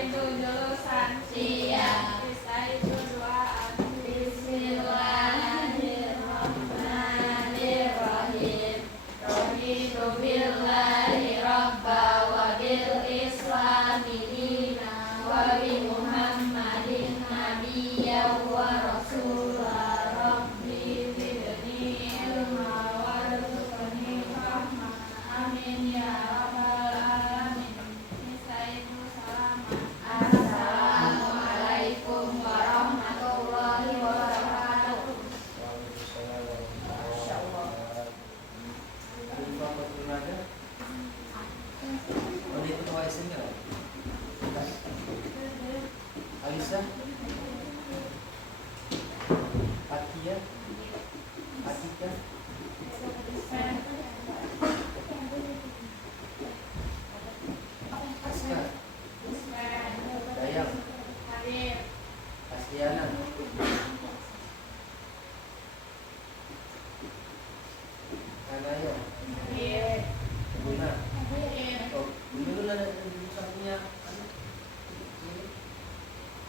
itu julusan siang, bisa itu doaan. Bismillahirrahmanirrahim. Raditu billahi rabba wa bil islami dina wa bi Muhammadin nabiyya wa rasulah. Rabbi zidni ilma warzuqni fahma. Amin ya rabbal alamin. Misaitu salaman. Assalamualaikum warahmatullahi wabarakatuh. Alisa, Atia, Atika, Aska, Dayang, Astiana, Anaya, Buna. Oh, dulu ada satunya.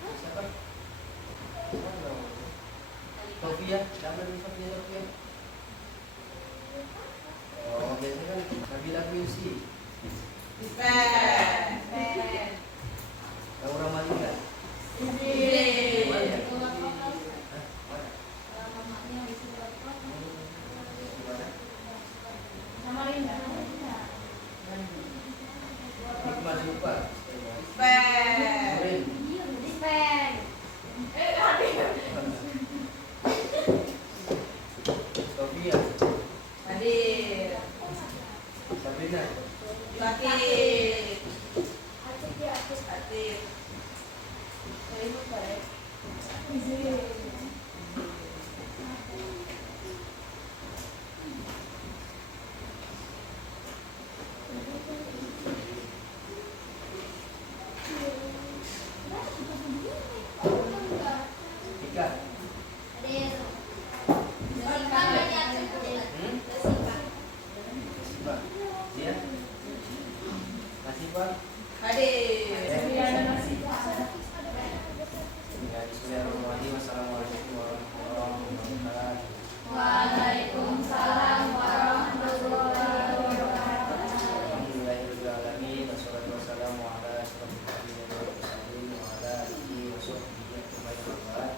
Siapa? Sofia, nama dulu Sofia. Oh, biasanya kan Nabila Quincy. Laura Malika. Hikmah Zupa. Nurin. Sofia. Sabrina. Ika. Nasiba. Dia. Nasiba. Bismillahirrahmanirrahim. Assalamualaikum warahmatullahi wabarakatuh. Waalaikumsalam warahmatullahi wabarakatuh. Alhamdulillahirabbil alamin. Wassalatu wassalamu ala asyrofil anbiya'i wal mursalin wa ala alihi wa sahbihi ajmain.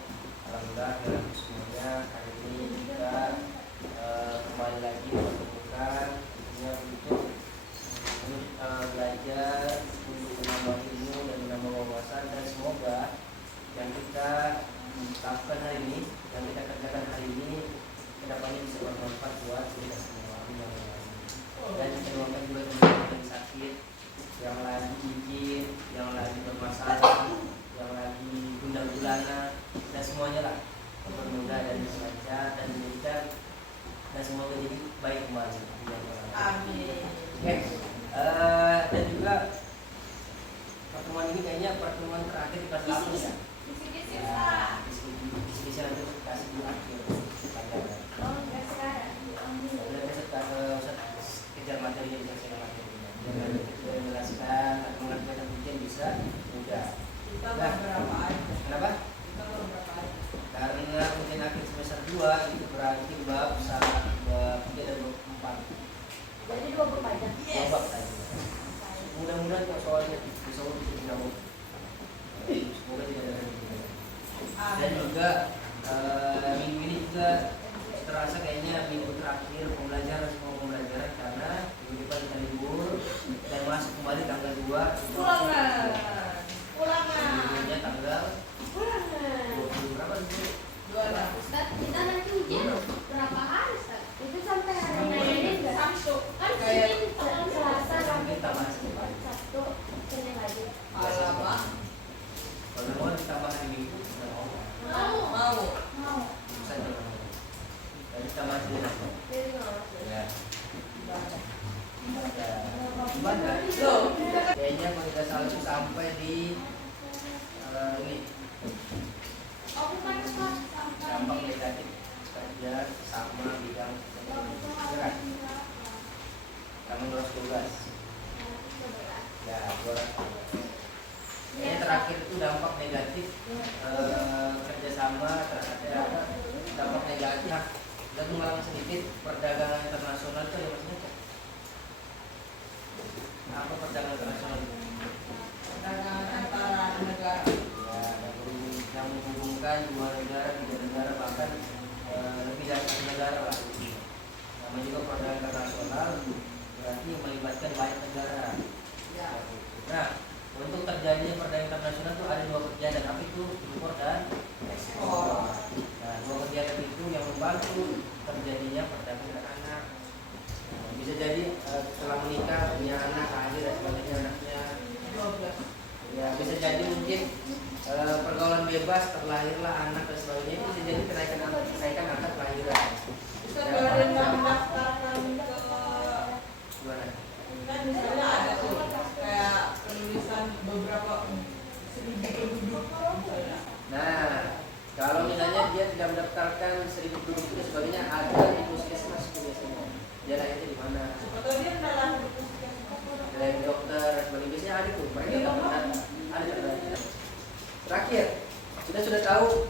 Alhamdulillah ya semuanya, hari ini kita kembali lagi bertemukan untuk belajar untuk menambah ilmu dan menambah wawasan, dan semoga yang kita lakukan hari ini, yang kita kerjakan hari ini kedepannya bisa bermanfaat buat kita semua. Dan kita doakan juga teman-teman yang sakit, yang lagi izin, yang lagi bermasalah, yang lagi gundah-gulana, dan semuanya lah mempermudah dan lancar dan diberikan, dan semoga jadi baik kembali. Amin. Oke, dan juga pertemuan ini kayaknya pertemuan terakhir di kelas 8 ya. Diskusi nanti kasih dulu akhir pelajaran. Ustaz kejar materi yang saya materinya. Jangan menjelaskan atau mengajarkan ujian bisa mudah. Kenapa? Karena ujian akhir semester 2 itu berarti bab 3 dan bab 4. Jadi 24 jam. Bab tadi. Mudah-mudahan kalau soalnya bisa untuk tidak mau. Semoga tidak ada lagi. Dan juga minggu ini juga terasa kayaknya minggu terakhir pembelajaran, semua pembelajaran, karena minggu depan kita libur dan masuk kembali tanggal 2 Minggunya tanggal 20 berapa sih? Ustaz, kita nanti ujian berapa hari, Ustaz? Itu sampai hari ini enggak? Sabtu. Kan Senin, Selasa, Rabu, Sabtu, Senin lagi. Kalau mau ditambah hari Minggu, Mau. bisa jangan. Jadi ditambah hari Minggu. Ya. Gimana? Kayaknya kalau tidak salah itu sampai di ini dampak negatif kajian sama bidang gerak. Kamu 12. Ya, 12. Ini terakhir terakhir itu dampak negatif kerjasama terhadap dampak negatif. Kita mengulang sedikit perdagangan internasional itu yang maksudnya apa perdagangan internasional? Perdagangan antara negara. Ya, yang menghubungkan dua negara, tiga negara, bahkan lebih dari satu negara lah. Namanya juga perdagangan internasional, berarti melibatkan banyak negara. Ya. Nah, untuk terjadinya perdagangan internasional itu ada dua kegiatan, apa itu? Impor dan ekspor. Nah, dua kegiatan itu yang membantu terjadinya perdagangan anak. Nah, bisa jadi setelah menikah punya anak, lahir dan sebagainya anaknya. Ya, bisa jadi mungkin pergaulan bebas, terlahirlah anak dan sebagainya, itu bisa jadi kenaikan angka kelahiran. Bisa dari mendaftarkan ke Gimana? kan misalnya ada tuh kayak penulisan beberapa 1000 penduduk misalnya. Nah, kalau misalnya dia tidak mendaftarkan 1000 penduduk dan sebagainya, ada di puskesmas biasanya. Dia lahirnya di mana? Atau dia udah lahir di puskesmas. Dari dokter dan sebagainya, biasanya ada tuh. Mereka ada. Terakhir, sudah tahu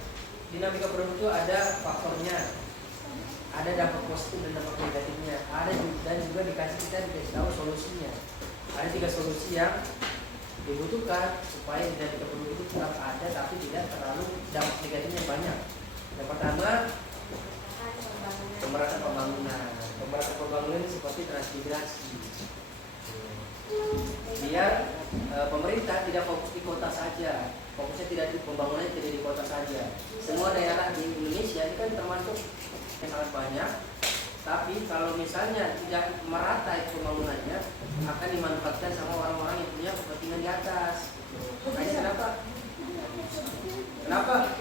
dinamika penduduk itu ada faktornya, ada dampak positif dan dampak negatifnya, ada dan juga dikasih tahu solusinya. Ada 3 solusi yang dibutuhkan supaya dinamika penduduk itu tetap ada tapi tidak terlalu dampak negatifnya banyak. Yang pertama, pemerataan pembangunan. Pemerataan pembangunan seperti transmigrasi. Biar pemerintah tidak fokus di kota saja, fokusnya tidak di pembangunan, tidak di kota saja. Semua daerah di Indonesia ini kan termasuk yang sangat banyak, tapi kalau misalnya tidak merata pembangunannya akan dimanfaatkan sama orang-orang yang punya kepentingan di atas. Makanya kenapa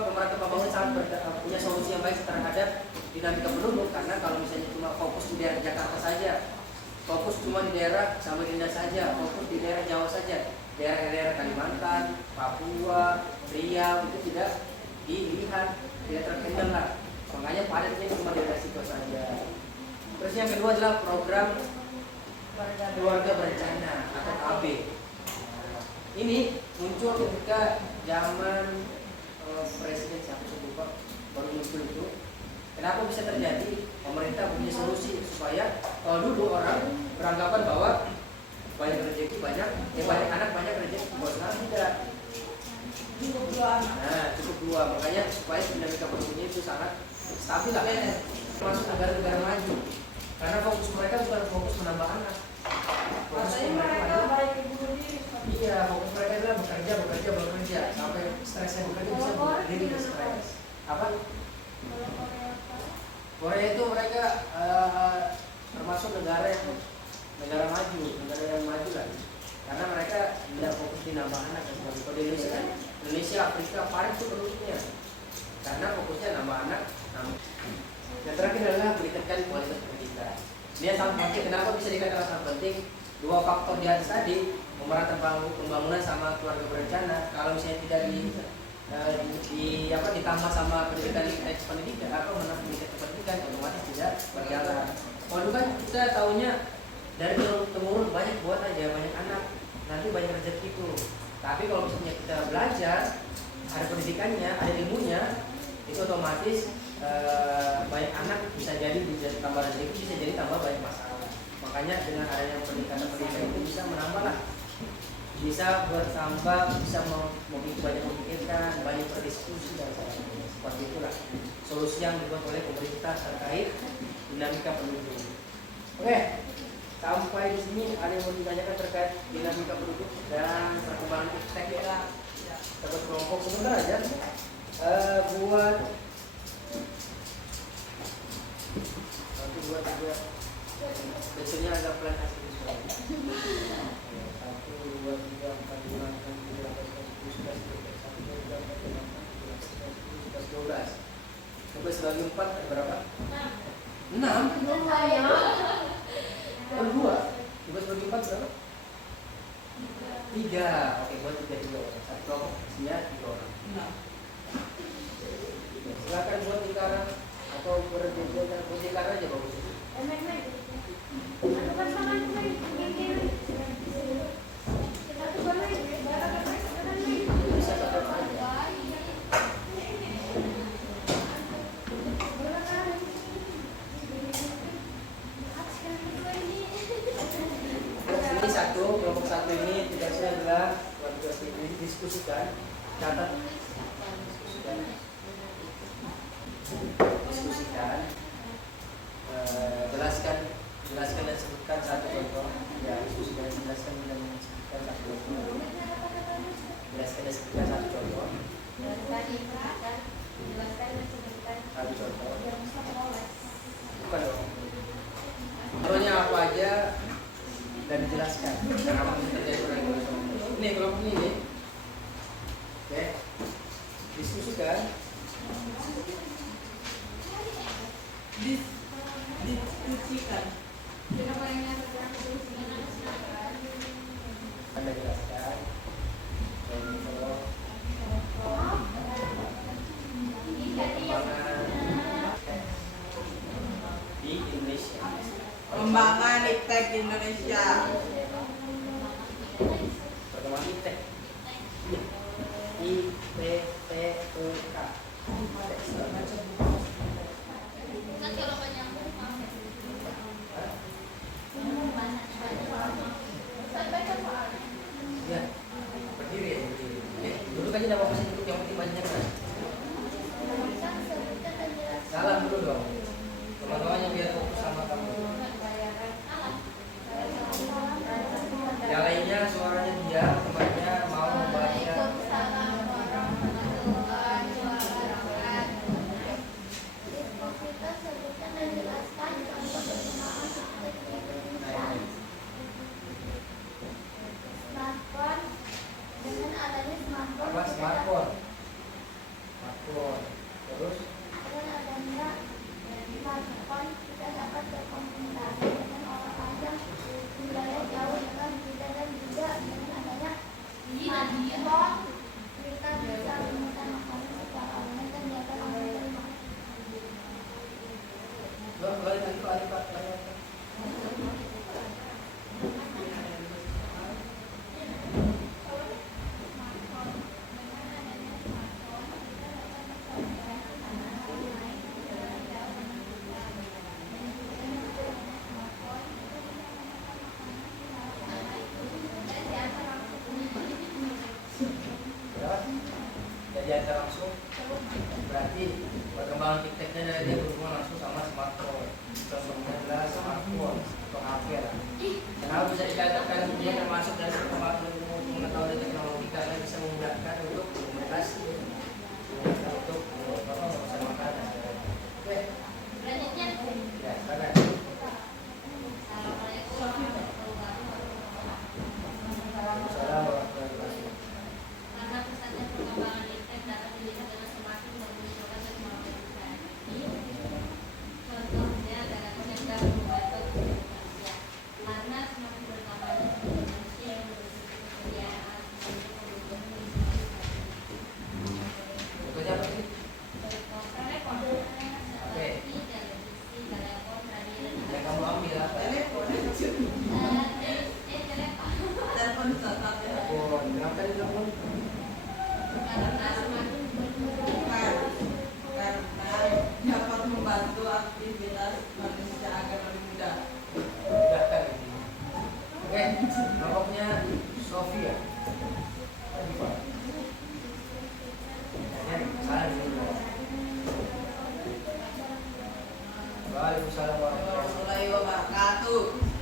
pemerataan pembangunan sangat punya solusi yang baik terhadap dinamika penduduk, karena kalau misalnya cuma fokus di daerah Jakarta saja, fokus cuma di daerah Samarinda saja, fokus di daerah Jawa saja, daerah-daerah Kalimantan, Papua, Riau itu tidak dilihat, tidak terkendala. Makanya padatnya cuma di daerah situ saja. Terus yang kedua adalah program keluarga berencana atau KB. Ini muncul ketika zaman Presiden siapa saya lupa baru muncul itu. Kenapa bisa terjadi? Pemerintah punya solusi supaya kalau dulu orang beranggapan bahwa banyak rezeki banyak anak banyak rezeki, kalau sekarang tidak. Cukup 2 anak. Nah, cukup 2, makanya supaya dinamika penduduknya itu sangat stabil lah. Termasuk negara-negara maju. Karena fokus mereka bukan fokus menambah anak. Katanya mereka baik ibu diri. Iya, fokus mereka adalah bekerja sampai stresnya bekerja bisa bunuh diri dan stres. Apa? Korea itu mereka termasuk negara yang maju lah. Karena mereka tidak fokus di nambah anak dan sebagainya. Kalau di Indonesia kan, Indonesia, Afrika, paling itu penduduknya. Karena fokusnya nambah anak. Yang terakhir adalah meningkatkan kualitas pendidikan. Ini yang sangat penting. Kenapa bisa dikatakan sangat penting? 2 faktor di atas tadi, pemerataan pembangunan sama keluarga berencana. Kalau misalnya tidak ditambah sama pendidikan pendidikan atau pendidikan pendidikan, otomatis tidak berjalan. Kalau dulu kan kita tahunya dari temurun banyak buat aja banyak anak, nanti banyak rezeki itu. Tapi kalau misalnya kita belajar, ada pendidikannya, ada ilmunya, itu otomatis banyak anak bisa jadi tambah rezeki, bisa jadi tambah banyak masalah. Makanya dengan adanya pendidikan itu bisa menambah lah, bisa bertambah, bisa memiliki banyak memikirkan, banyak berdiskusi dan sebagainya. Seperti itulah solusi yang dibuat oleh pemerintah terkait dinamika penduduk. Oke, sampai di sini ada yang mau ditanyakan terkait dinamika penduduk dan perkembangan teknik. Dapat kelompok sebentar aja buat 1, 2, 3. Biasanya agak pelan kasih visual. 1, 2, 3, 4, 5, 6, 7, 8, 9, 10, 11, 12. Coba sebagi 4 berapa? 6. Per 2. Coba sebagi 4 berapa? 3. Oke, buat 3 orang. Satu kelompok isinya 3 orang. Silakan buat lingkaran atau berjejer lingkaran aja bagus. kelompok 1 ini tugasnya adalah tugas diskusikan, catat, diskusikan, jelaskan dan sebutkan satu contoh. Ya, diskusikan, jelaskan dan sebutkan satu contoh. Jelaskan dan sebutkan satu contoh. Satu contoh. Bukan dong. Contohnya apa aja dan dijelaskan. Kenapa bisa terjadi orang yang ini kelompok ini. Oke. Diskusikan. Diskusikan. Anda jelaskan. Contoh. Di Indonesia. Pengembangan iptek Indonesia. Perkembangan iptek. IPTEK. Ya, berdiri ya, berdiri. Duduk aja, tidak apa-apa sih, duduk yang penting banyak kan. Salam dulu dong. Teman-teman yang biar fokus sama kamu. Yang lainnya suaranya dia, temannya mau membaca. Apa smartphone? Smartphone. Terus? Kita dapat berkomunikasi dengan orang asing wilayah jauh dengan kita dan juga dengan adanya smartphone kita bisa memesan makanan secara online dan dapat menerima. Balik lagi Pak. Jadi antar langsung berarti perkembangan ipteknya dari dia berhubungan langsung sama smartphone. Contohnya adalah smartphone atau HP lah. Kenapa bisa dikatakan dia termasuk dari perkembangan ilmu pengetahuan dan teknologi karena bisa memudahkan untuk komunikasi, untuk memesan makanan. Oke. Selanjutnya, Ya, silakan. karena pesatnya perkembangan iptek dapat dilihat dengan semakin bermunculan teknologi canggih. Contohnya dalam mencegah membantu Indonesia. Karena semakin berkembangnya teknologi yang bersediaan untuk kebutuhan di Contohnya apa sih? telepon, televisi, telepon, radio, Yang kamu ambil apa? Telepon. Telepon tetap ya. Telepon. Kenapa tadi telepon? karena semakin Bukan. Karena dapat membantu aktivitas manusia agar lebih mudah. Mudahkan ini. Oke, kelompoknya Sofia. Tadi Pak. Salah dulu. Waalaikumsalam warahmatullahi Warahmatullahi wabarakatuh.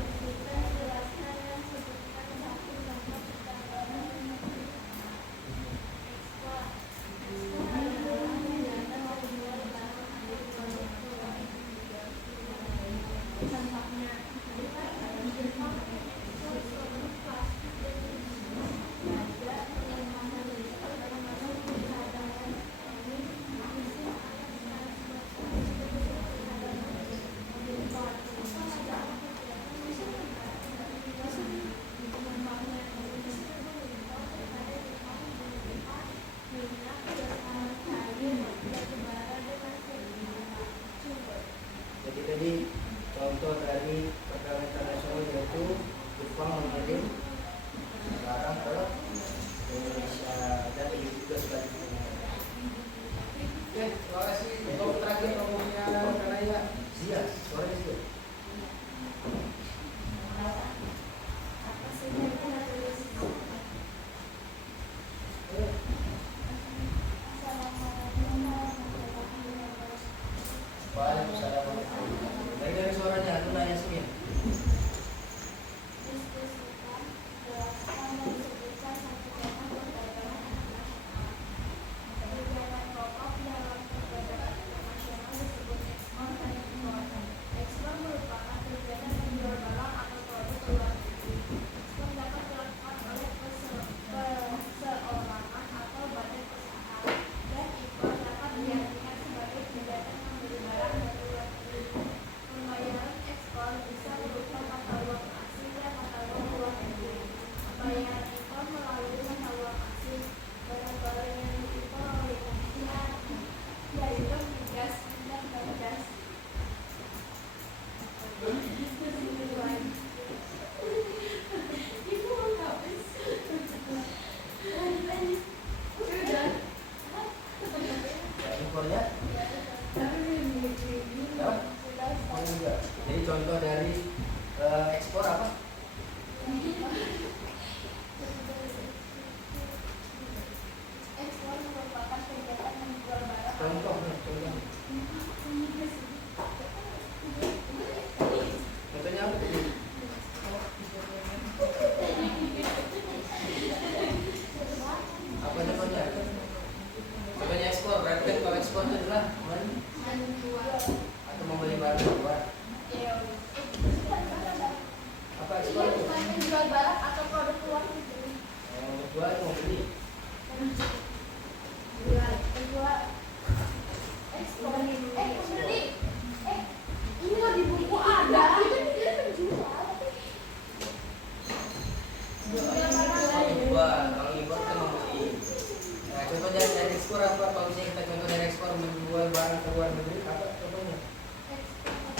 ekspor apa? Kalau misalnya kita contoh dari ekspor menjual barang ke luar negeri, apa contohnya?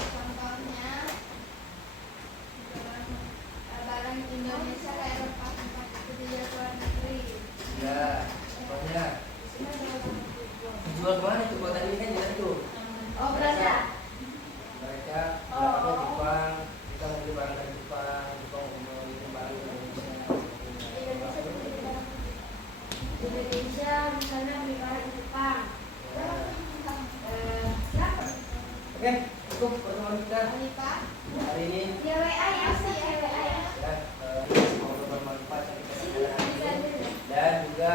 Contohnya barang Indonesia kayak rempah-rempah itu dia ke luar negeri. Ya, contohnya dijual kemana tuh? Kalau tadi ini kan jelas tuh. Oh, berasa. Mereka belakangnya Jepang, kita mau beli barang dari Jepang, Jepang mau beli barang dari Indonesia. Indonesia misalnya beli barang di Jepang. Ya. Siapa? Oke, cukup pertemuan kita Pak. hari ini. Ya WA ya, saya WA ya. Ya, ini semoga bermanfaat yang kita sampaikan hari ini. Dan juga